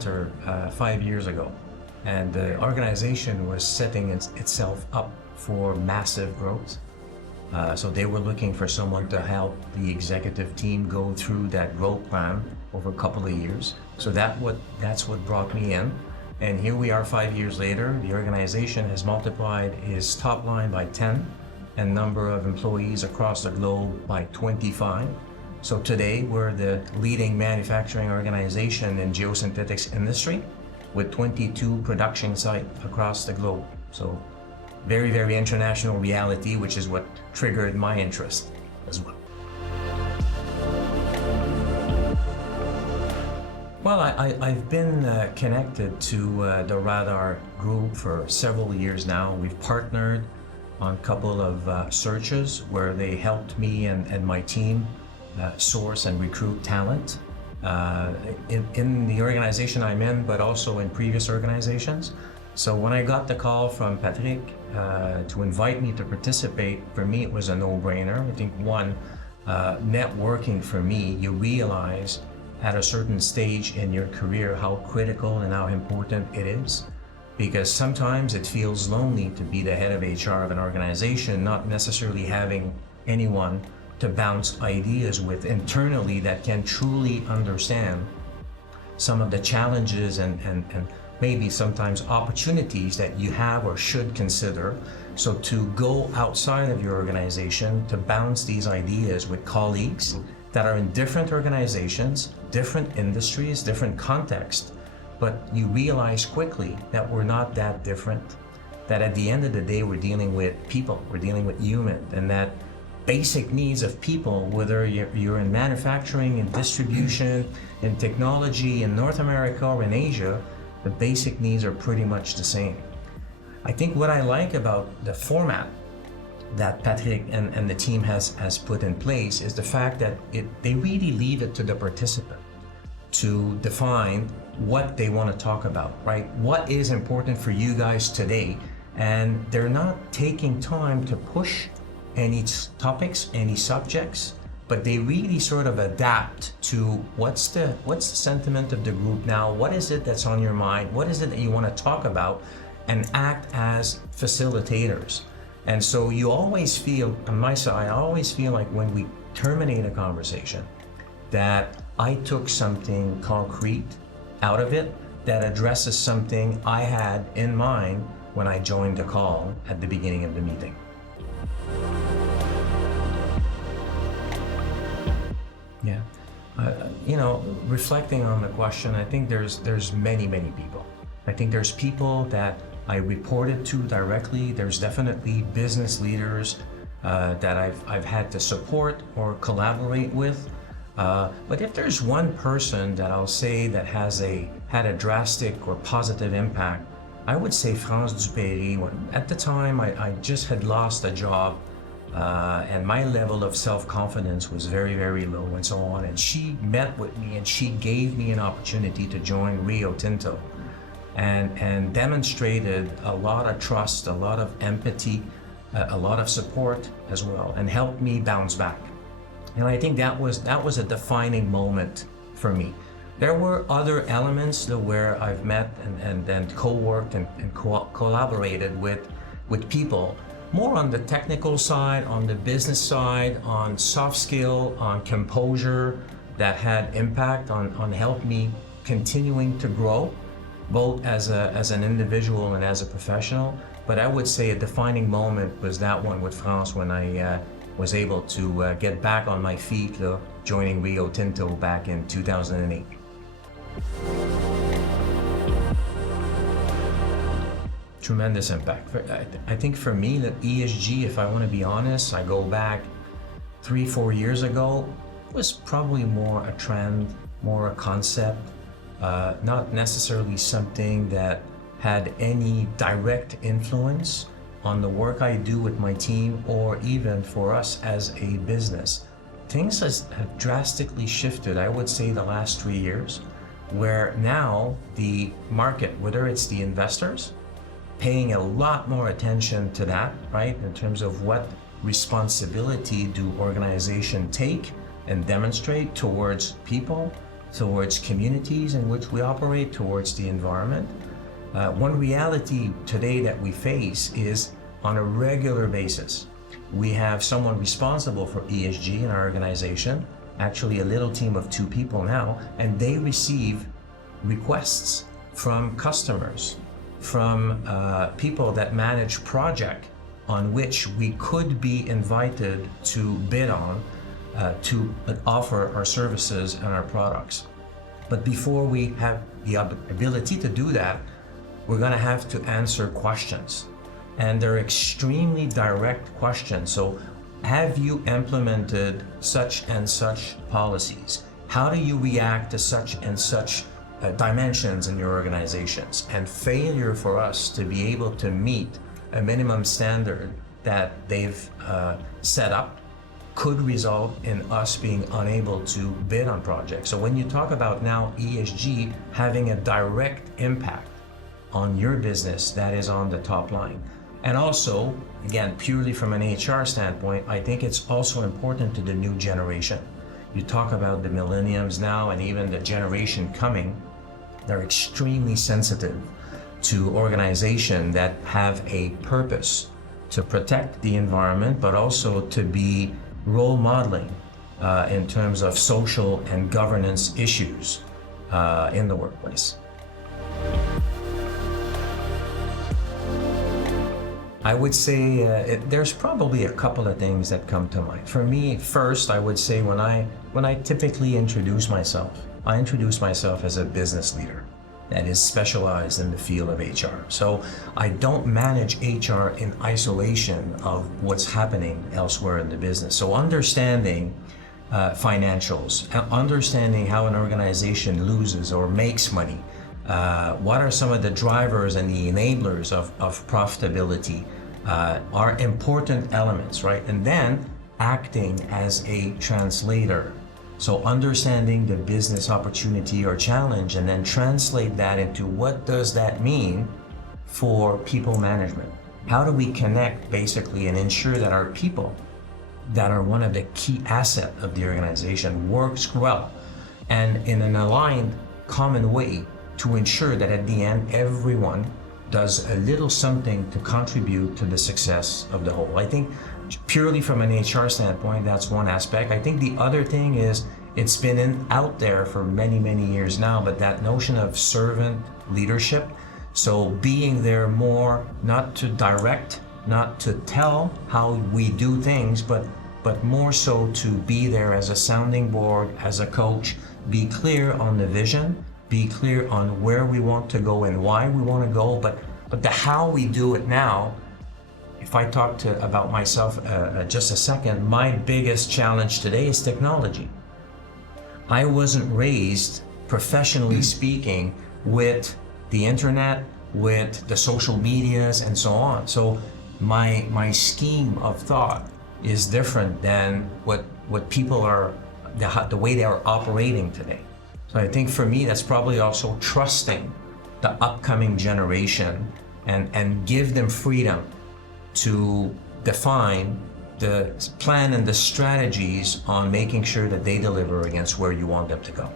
headhunter 5 years ago, and the organization was setting itself up for massive growth. So they were looking for someone to help the executive team go through that growth plan over a couple of years. So that's what brought me in. And here we are 5 years later. The organization has multiplied its top line by 10 and number of employees across the globe by 25. So today we're the leading manufacturing organization in geosynthetics industry with 22 production sites across the globe. So very, very international reality, which is what triggered my interest as well. Well, I've been connected to the Radar group for several years now. We've partnered on a couple of searches where they helped me and my team source and recruit talent in the organization I'm in, but also in previous organizations. So when I got the call from Patrick to invite me to participate, for me it was a no-brainer. I think networking for me, you realize at a certain stage in your career how critical and how important it is. Because sometimes it feels lonely to be the head of HR of an organization, not necessarily having anyone to bounce ideas with internally that can truly understand some of the challenges and maybe sometimes opportunities that you have or should consider. So to go outside of your organization to bounce these ideas with colleagues that are in different organizations, different industries, different contexts, but you realize quickly that we're not that different, that at the end of the day we're dealing with people, we're dealing with human, and that basic needs of people, whether you're in manufacturing, in distribution, in technology, in North America or in Asia, the basic needs are pretty much the same. I think what I like about the format that Patrick and the team has put in place is the fact that they really leave it to the participant to define what they want to talk about, right? What is important for you guys today? And they're not taking time to push any topics, any subjects, but they really sort of adapt to what's the sentiment of the group now, what is it that's on your mind, what is it that you want to talk about, and act as facilitators. And so you always feel, on my side, I always feel like when we terminate a conversation, that I took something concrete out of it that addresses something I had in mind when I joined the call at the beginning of the meeting. Yeah, reflecting on the question, I think there's many people. I think there's people that I reported to directly. There's definitely business leaders that I've had to support or collaborate with. But if there's one person that I'll say that had a drastic or positive impact, I would say France Dupéry. At the time, I just had lost a job. And my level of self-confidence was very, very low and so on. And she met with me and she gave me an opportunity to join Rio Tinto and demonstrated a lot of trust, a lot of empathy, a lot of support as well, and helped me bounce back. And I think that was a defining moment for me. There were other elements where I've met and then co-worked and collaborated with people, more on the technical side, on the business side, on soft skill, on composure, that had impact on help me continuing to grow, both as an individual and as a professional. But I would say a defining moment was that one with France when I was able to get back on my feet, joining Rio Tinto back in 2008. Tremendous impact. I think for me, the ESG, if I want to be honest, I go back 3-4 years ago, was probably more a trend, more a concept, not necessarily something that had any direct influence on the work I do with my team or even for us as a business. Things have drastically shifted, I would say, the last 3 years, where now the market, whether it's the investors, paying a lot more attention to that, right? In terms of what responsibility do organizations take and demonstrate towards people, towards communities in which we operate, towards the environment. One reality today that we face is on a regular basis, we have someone responsible for ESG in our organization, actually a little team of 2 people now, and they receive requests from customers, from people that manage projects on which we could be invited to bid on, to offer our services and our products. But before we have the ability to do that, we're going to have to answer questions. And they're extremely direct questions. So, have you implemented such and such policies? How do you react to such and such dimensions in your organizations? And failure for us to be able to meet a minimum standard that they've set up could result in us being unable to bid on projects. So when you talk about now ESG having a direct impact on your business, that is on the top line. And also, again, purely from an HR standpoint, I think it's also important to the new generation. You talk about the millenniums now and even the generation coming, they're extremely sensitive to organizations that have a purpose to protect the environment, but also to be role modeling in terms of social and governance issues in the workplace. I would say there's probably a couple of things that come to mind. For me, first, I would say when I typically introduce myself, I introduce myself as a business leader that is specialized in the field of HR. So I don't manage HR in isolation of what's happening elsewhere in the business. So understanding financials, understanding how an organization loses or makes money, what are some of the drivers and the enablers of profitability are important elements, right? And then acting as a translator. So understanding the business opportunity or challenge and then translate that into what does that mean for people management? How do we connect basically and ensure that our people that are one of the key assets of the organization works well and in an aligned common way to ensure that at the end everyone does a little something to contribute to the success of the whole. I think purely from an HR standpoint, that's one aspect. I think the other thing is it's been out there for many, many years now, but that notion of servant leadership. So being there more, not to direct, not to tell how we do things, but more so to be there as a sounding board, as a coach, be clear on the vision, be clear on where we want to go and why we want to go, but the how we do it now. If I talk about myself just a second, my biggest challenge today is technology. I wasn't raised, professionally speaking, with the internet, with the social medias and so on. So my scheme of thought is different than what people are, the way they are operating today. So I think for me, that's probably also trusting the upcoming generation and give them freedom to define the plan and the strategies on making sure that they deliver against where you want them to go.